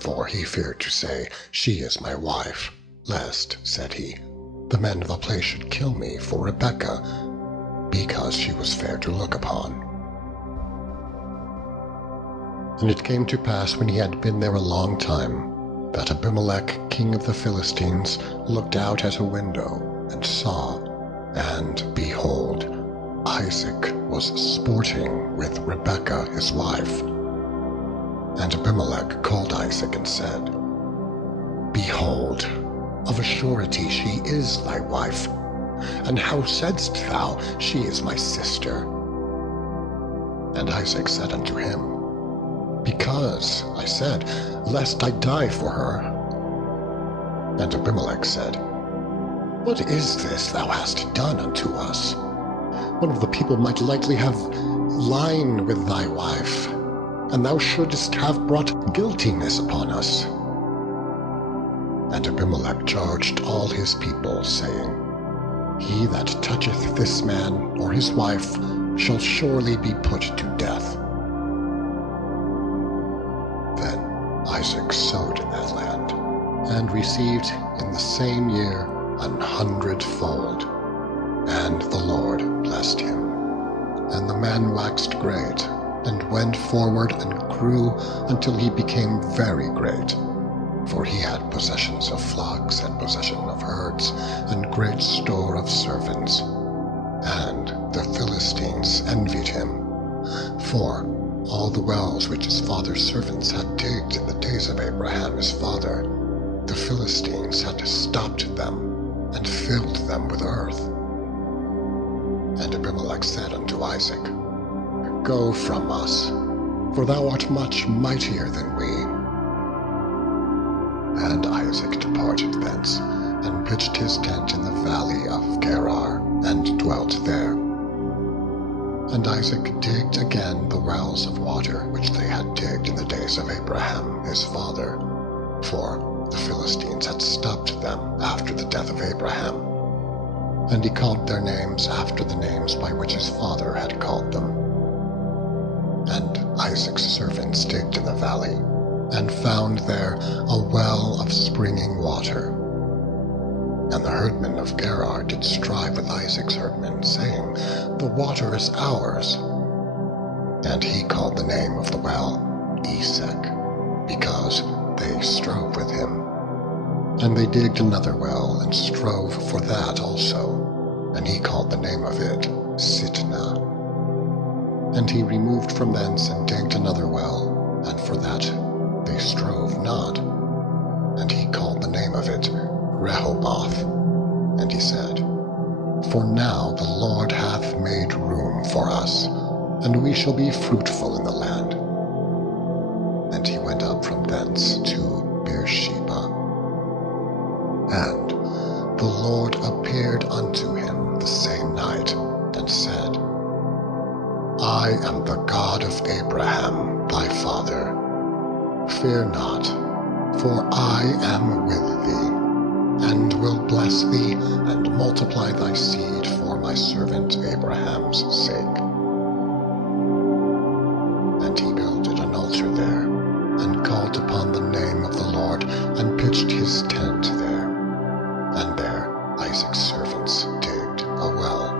For he feared to say, "She is my wife," lest, said he, the men of the place should kill me for Rebekah, because she was fair to look upon. And it came to pass, when he had been there a long time, that Abimelech, king of the Philistines, looked out at a window, and saw, and behold, Isaac was sporting with Rebekah his wife. And Abimelech called Isaac and said, "Behold, of a surety she is thy wife. And how saidst thou, She is my sister?" And Isaac said unto him, "Because I said, lest I die for her." And Abimelech said, "What is this thou hast done unto us? One of the people might lightly have lain with thy wife, and thou shouldest have brought guiltiness upon us." And Abimelech charged all his people, saying, "He that toucheth this man or his wife shall surely be put to death." Then Isaac sowed in that land, and received in the same year 100-fold. And the Lord blessed him. And the man waxed great, and went forward and grew until he became very great. For he had possessions of flocks, and possession of herds, and great store of servants. And the Philistines envied him. For all the wells which his father's servants had digged in the days of Abraham his father, the Philistines had stopped them, and filled them with earth. And Abimelech said unto Isaac, "Go from us, for thou art much mightier than we." And Isaac departed thence, and pitched his tent in the valley of Gerar, and dwelt there. And Isaac digged again the wells of water which they had digged in the days of Abraham his father, for the Philistines had stopped them after the death of Abraham. And he called their names after the names by which his father had called them. And Isaac's servants digged in the valley, and found there a well of springing water. And the herdmen of Gerar did strive with Isaac's herdmen, saying, The water is ours. And he called the name of the well Esek, because they strove with him. And they digged another well, and strove for that also, and he called the name of it Sitnah. And he removed from thence and digged another well, and for that they strove not, and he called the name of it Rehoboth. And he said, For now the Lord hath made room for us, and we shall be fruitful in the land. And he went up from thence to Beersheba. And the Lord appeared unto him the same night, and said, I am the God of Abraham thy father. Fear not, for I am with thee, and will bless thee, and multiply thy seed for my servant Abraham's sake. And he builded an altar there, and called upon the name of the Lord, and pitched his tent there. And there Isaac's servants digged a well.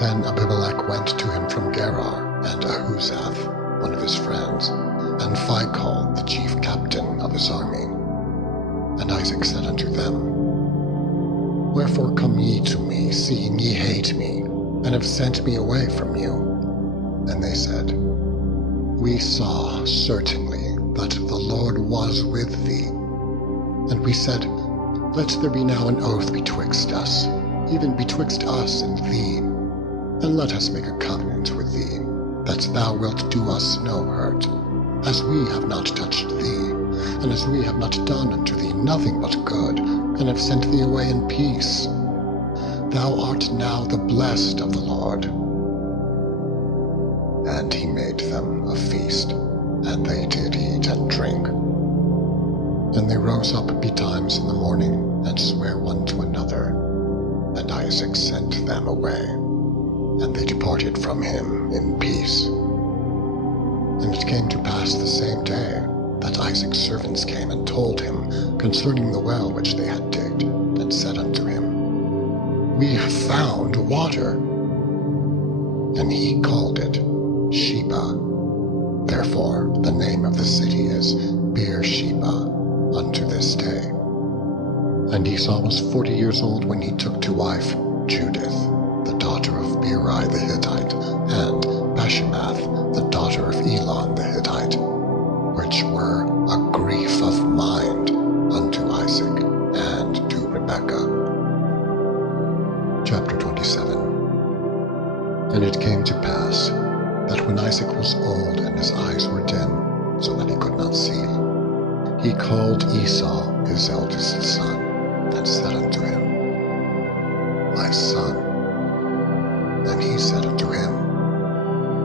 Then Abimelech went to him from Gerar, and Ahuzath, one of his friends, and Phicol, the chief captain of his army. And Isaac said unto them, Wherefore come ye to me, seeing ye hate me, and have sent me away from you? And they said, We saw certainly that the Lord was with thee. And we said, Let there be now an oath betwixt us, even betwixt us and thee, and let us make a covenant with thee, that thou wilt do us no hurt, as we have not touched thee, and as we have not done unto thee nothing but good, and have sent thee away in peace. Thou art now the blessed of the Lord. And he made them a feast, and they did eat and drink. And they rose up betimes in the morning, and sware one to another. And Isaac sent them away, and they departed from him in peace. And it came to pass the same day that Isaac's servants came and told him concerning the well which they had digged, and said unto him, We have found water. And he called it Sheba. Therefore the name of the city is Beersheba unto this day. And Esau was 40 years old when he took to wife Judith, the daughter of Beeri the Hittite, and Bashemath, the daughter of Elon the Hittite, which were a grief of mind unto Isaac and to Rebekah. Chapter 27. And it came to pass that when Isaac was old and his eyes were dim, so that he could not see, he called Esau his eldest son, and said unto him, My son. And he said unto him,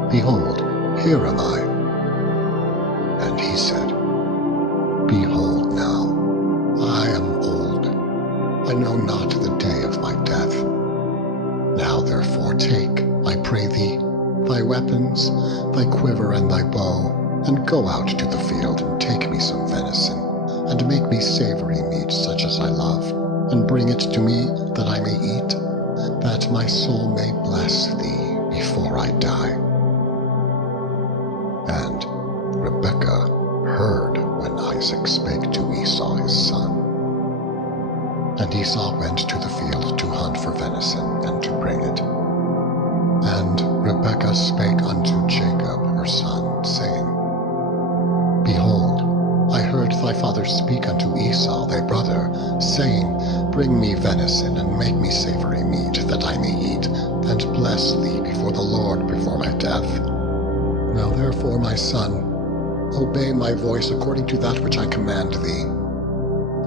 Behold, here am I. And he said, Behold now, I am old, I know not the day of my death. Now therefore take, I pray thee, thy weapons, thy quiver and thy bow, and go out to the field, and take me some venison, and make me savory meat such as I love, and bring it to me, that I may eat, that my soul may bless thee before I die. And Rebekah heard when Isaac spake to Esau his son. And Esau went to the field to hunt for venison, and to bring it. And Rebekah spake unto Jacob her son, saying, Behold, I heard thy father speak unto Esau thy brother, saying, Bring me venison, and make me savory meat, that I may eat, and bless thee before the Lord before my death. Now therefore, my son, obey my voice according to that which I command thee.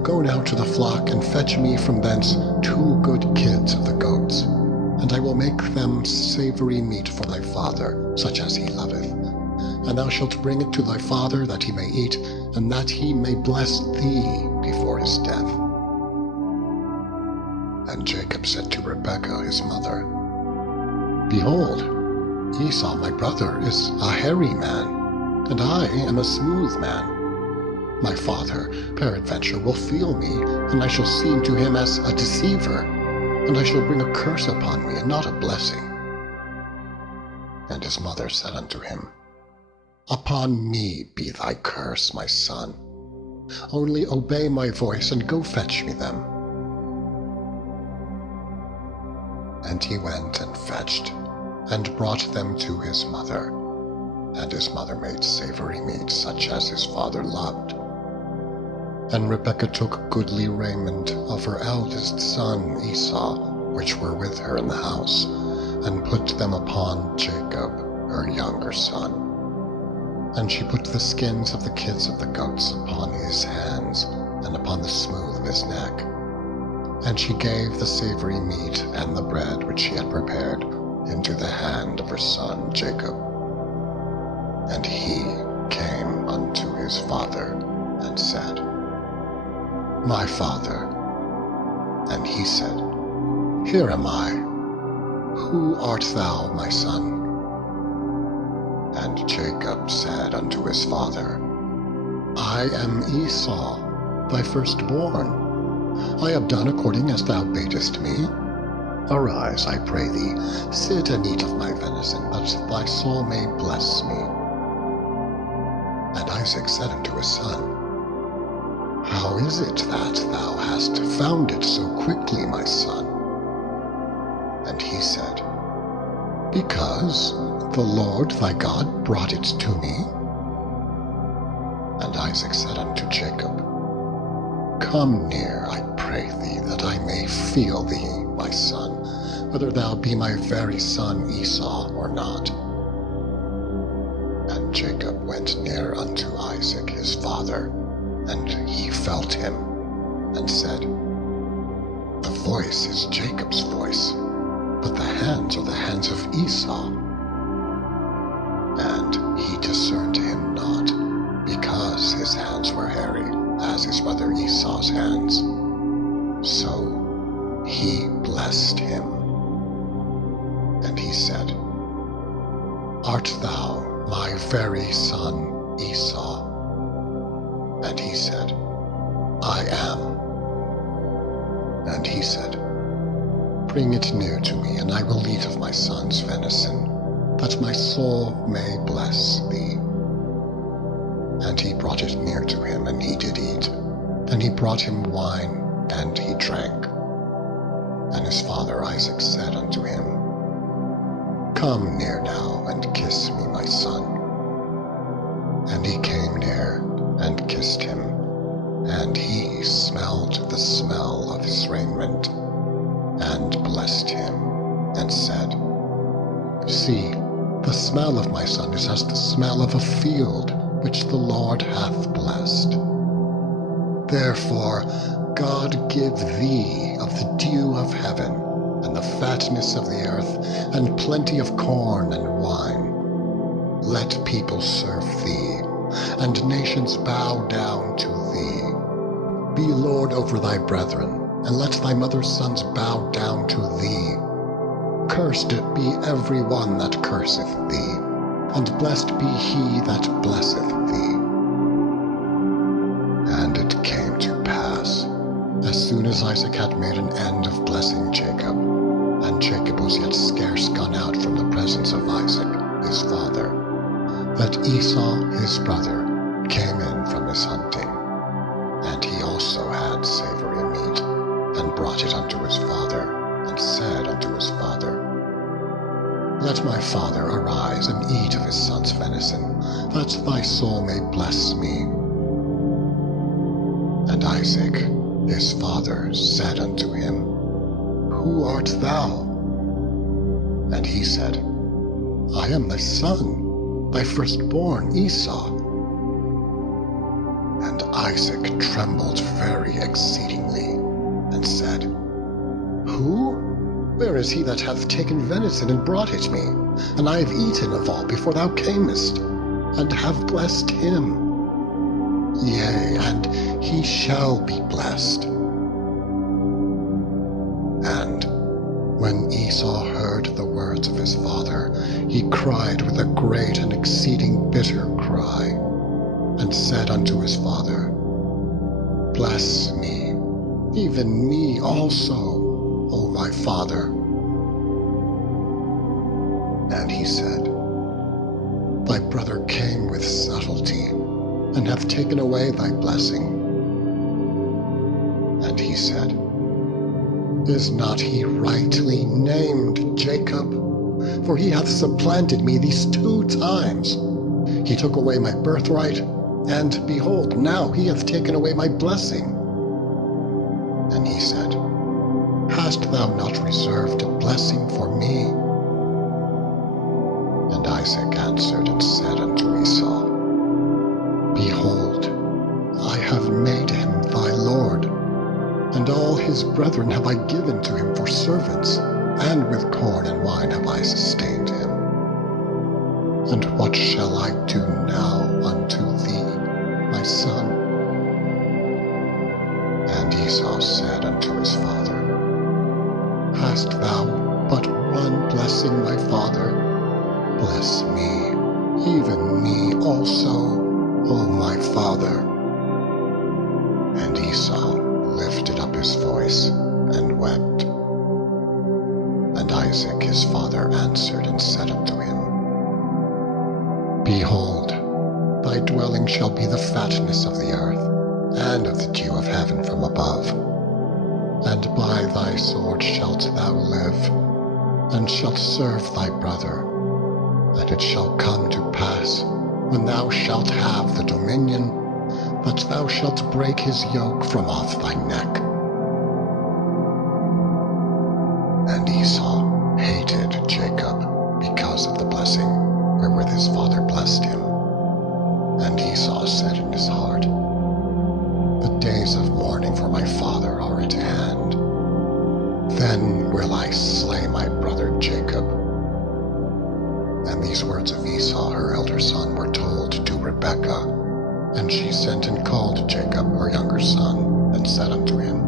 Go now to the flock, and fetch me from thence 2 good kids of the goats, And I will make them savory meat for thy father, such as he loveth. And thou shalt bring it to thy father, that he may eat, and that he may bless thee before his death. And Jacob said to Rebekah his mother, Behold, Esau my brother is a hairy man, and I am a smooth man. My father, peradventure, will feel me, and I shall seem to him as a deceiver, and I shall bring a curse upon me, and not a blessing. And his mother said unto him, Upon me be thy curse, my son. Only obey my voice, and go fetch me them. And he went and fetched, and brought them to his mother. And his mother made savory meat, such as his father loved. And Rebekah took goodly raiment of her eldest son Esau, which were with her in the house, and put them upon Jacob, her younger son. And she put the skins of the kids of the goats upon his hands, and upon the smooth of his neck. And she gave the savory meat and the bread which she had prepared into the hand of her son Jacob. And he came unto his father, and said, My father. And he said, Here am I. Who art thou, my son? And Jacob said unto his father, I am Esau, thy firstborn. I have done according as thou badest me. Arise, I pray thee, sit and eat of my venison, that thy soul may bless me. And Isaac said unto his son, How is it that thou hast found it so quickly, my son? And he said, Because the Lord thy God brought it to me. And Isaac said unto Jacob, Come near, I pray thee, that I may feel thee, my son, whether thou be my very son Esau or not. And Jacob went near unto Isaac his father, and he felt him, and said, The voice is Jacob's voice, but the hands are the hands of Esau. And he discerned him not, because his hands were hairy, as his brother Esau's hands. So he blessed him. And he said, Art thou my very son Esau? And he said, I am. And he said, Bring it near to me, and I will eat of my son's venison, that my soul may bless thee. And he brought it near to him, and he did eat. And he brought him wine, and he drank. And his father Isaac said unto him, Come near now, and kiss me, my son. And he came near, and kissed him. And he smelled the smell of his raiment, and blessed him, and said, See, the smell of my son is as the smell of a field, which the Lord hath blessed. Therefore God give thee of the dew of heaven, and the fatness of the earth, and plenty of corn and wine. Let people serve thee, and nations bow down to thee. Be Lord over thy brethren, and let thy mother's sons bow down to thee. Cursed be every one that curseth thee, and blessed be he that blesseth thee. And it came to pass, as soon as Isaac had made an end of blessing Jacob, and Jacob was yet scarce gone out from the presence of Isaac his father, that Esau his brother came in from his hunting, and he also had savory meat, and brought it unto his father, and said unto his father, Let my father arise and eat of his son's venison, that thy soul may bless me. And Isaac his father said unto him, Who art thou? And he said, I am thy son, thy firstborn Esau. And Isaac trembled very exceedingly, and said, Who? Where is he that hath taken venison and brought it me? And I have eaten of all before thou camest, and have blessed him. Yea, and he shall be blessed. And when Esau heard the words of his father, he cried with a great and exceeding bitter cry, and said unto his father, Bless me, even me also, O my father. And he said, Thy brother came with subtlety, and hath taken away thy blessing. And he said, Is not he rightly named Jacob? For he hath supplanted me these 2 times. He took away my birthright, and behold, now he hath taken away my blessing. And he said, Hast thou not reserved a blessing for me? And Isaac answered and said unto Esau, Behold, I have made him thy lord, and all his brethren have I given to him for servants, and with corn and wine have I sustained him. And what shall I do now unto thee, my son? And Esau said unto his father, Hast thou but one blessing, my father? Bless me, even me also, O my father. And Esau lifted up his voice and wept. And Isaac his father answered and said unto him, Behold, thy dwelling shall be the fatness of the earth, and of the dew of heaven from above. And by thy sword shalt thou live, and shalt serve thy brother. And it shall come to pass, when thou shalt have the dominion, that thou shalt break his yoke from off thy neck. And Esau hated Jacob because of the blessing wherewith his father blessed him. And Esau said in his heart, The days of mourning for my father are at hand. Then will I slay my brother Jacob. And these words of Esau, her elder son, were told to Rebekah. And she sent and called Jacob, her younger son, and said unto him,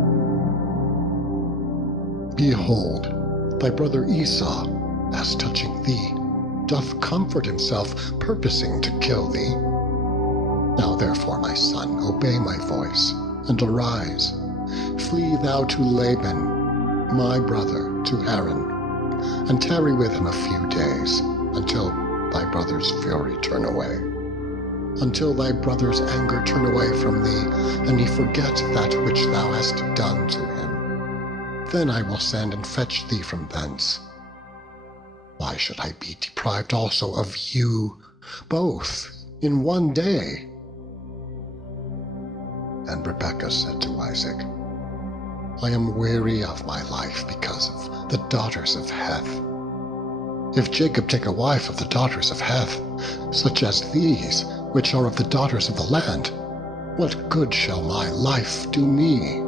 Behold, thy brother Esau, as touching thee, doth comfort himself, purposing to kill thee. Now therefore, my son, obey my voice, and arise. Flee thou to Laban, my brother, to Haran, and tarry with him a few days, until thy brother's fury turn away, until thy brother's anger turn away from thee, and he forget that which thou hast done to him. Then I will send and fetch thee from thence. Why should I be deprived also of you, both, in one day? And Rebekah said to Isaac, I am weary of my life because of the daughters of Heth. If Jacob take a wife of the daughters of Heth, such as these, which are of the daughters of the land, what good shall my life do me?